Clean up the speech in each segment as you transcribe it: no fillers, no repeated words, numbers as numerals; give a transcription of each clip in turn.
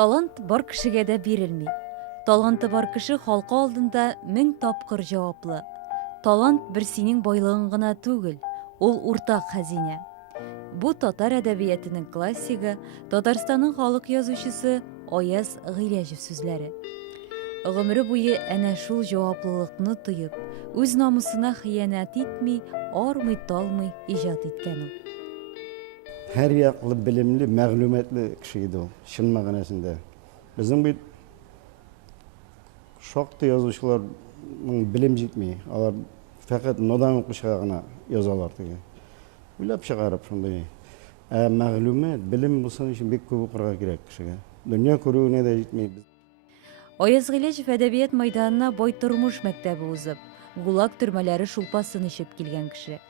Талант бар кешегә дә бирелми. Таланты бар кеше халкы алдында 1000 тапкыр җаваплы. Талант бер синең байлыгың гына түгел, ул уртак хәзинә. Бу татар әдәбиятының классигы, Татарстанның халык язучысы Аяз Гыйләҗев сүзләре. Гомере буе әнә шул җаваплылыкны тоеп, үз намусына хыянат итми, армый-талмый иҗат иткән ул. Her yaklı, bilimli, məlumatlı kişiydi o, şın mağanasında. Bizim bir şoktu yazışılar bilim jitmeyi. Alar fakat nodan okuşağına yazalardı. Uylap çıkarıp şunday. Məlumat, bilim bulsan için bir köp okurağa gerek kişiye. Dünya körüğüne de jitmeyi. Аяз Гыйләҗев әдәбият мәйданына бай тормыш мәктәбе узып, ГУЛАГ төрмәләре шулпасын ичеп килгән кеше.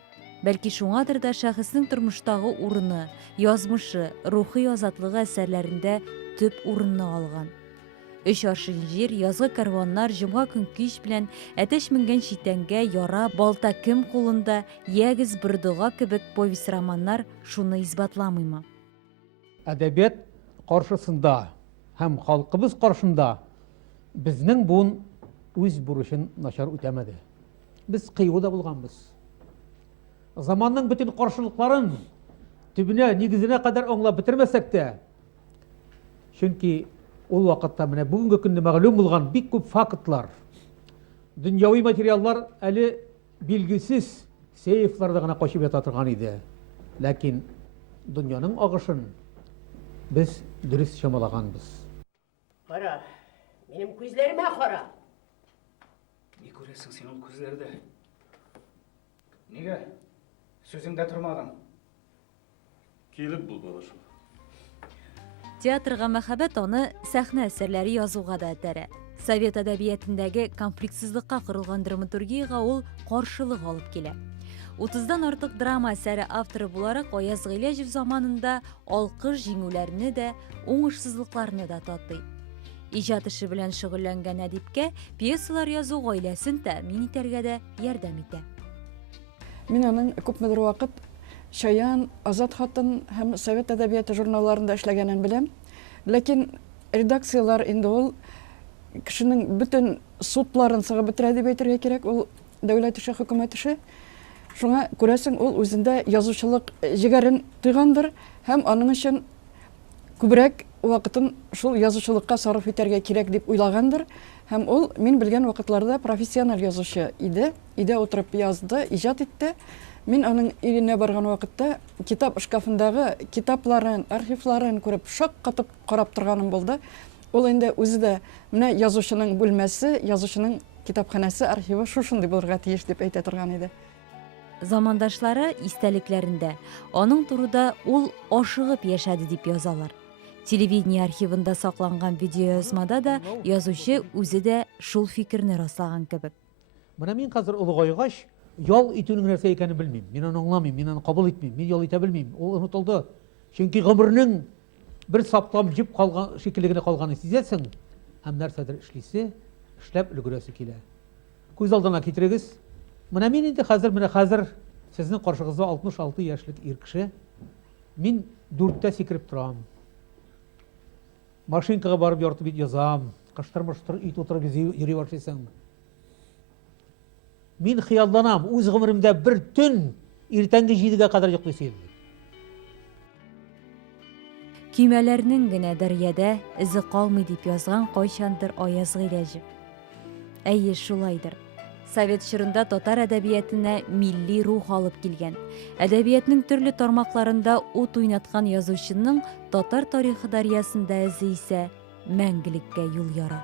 Бәлки шуңадыр да шәхеснең тормыштагы урыны, язмышы, рухи азатлыгы әсәрләрендә төп урынны алган. 3 аршын җир, язгы карваннар, җомга көн кич белән әтәч менгән читәнгә яра, балта кем кулында, ягез бер дуга кебек повесть романнар шуны исбатламыймы? Әдәбият каршысында һәм халкыбыз каршында безнең буын үз бурычын начар үтәмәде. Без кыюда булганбыз. Заманның bütün каршылыкларын төбенә, нигезенә кадәр аңлап бетермәсәк тә, чөнки ул вакытта менә бүгенге көндә мәгълүм булган бик күп фактлар, дөньяви материаллар әле билгесез сейфларда гына качып ята торган иде. Ләкин дөньяның агышын без дөрес чамалаганбыз. Кара, benim күзләремә кара. Ne görəsən sən o күзләрдә? Нигә? Сүзеңдә тормадың. Килеп бул балашы. Театрга мәхәббәт аны сәхнә әсәрләре язуга да этәрә. Совет әдәбиятындагы конфликтсызлыкка корылган драматургияга ул каршылык алып килә. 30дан артык драма әсәре авторы буларак Аяз Гыйләҗев заманында алкыш җиңүләрне дә, уңышсызлыкларны да татый. Иҗат эше белән шөгыльләнгән әдипкә пьесалар язу гаиләсен тәэмин итәргә дә ярдәм итә. Мин аның күпмедер вакыт Шаян, Азат хатын һәм Совет әдәбияты журналларында эшләгәнен беләм. Ләкин редакциялар инде ул кешенең бөтен судларын сыгып бетерә дип әйтергә кирәк. Ул дәүләт эше, хөкүмәт эше. Шуңа күрәсең, ул үзендә язучылык җигәрен тойгандыр һәм аның өчен күбрәк вакытын шул язучылыкка сарыф итәргә кирәк дип уйлагандыр. Һәм ул мин белгән вакытларда профессиональ язучы иде. Өйдә утырып язды, иҗат итте. Мин аның иренә барган вакытта китап шкафындагы китапларын, архивларын күреп шаккатып карап торганым булды. Ул инде үзе дә менә язучының бүлмәсе, язучының китапханәсе, архивы шушындый булырга тиеш дип әйтә торган иде. Замандашлары истәлекләрендә аның турыда ул ашыгып яшәде дип язалар. Телевидение архивында сакланган видеоязмада да язучы үзе дә шул фикерне раслаган кебек. Менә мин хәзер улыгайгач, ял итүнең нәрсә икәнен белмим. Мин аны аңламыйм, мин аны кабул итмим, мин ял итә белмим. Ул онытылды. Чөнки гомернең бер саптам җип калган шикеллегенә калганын сизәсең, һәм нәрсәдер эшлисе, эшләп өлгерәсе килә. Күз алдына китерегез. Менә мин инде хәзер сезнең каршыгызда 66 яшьлек ир кеше. Мин 4тә сикереп торам. Машинкага барып ярты бит язам. Кыштырмыштыр ит утырып йөри башлыйсың. Мин хыялланам, үз гомеремдә бер төн иртәнге 7-гә кадәр йоклыйсым. Көймәләрнең генә дәрьяда изе калмый дип язган кайчандыр Аяз Гыйләҗев. Әйе, шулайдыр. Совет чорында татар әдәбиятына милли рух алып килгән. Әдәбиятның төрле тармакларында ут уйнаткан язучының татар тарихы дәрьясында изе исә мәңгелеккә юл яра.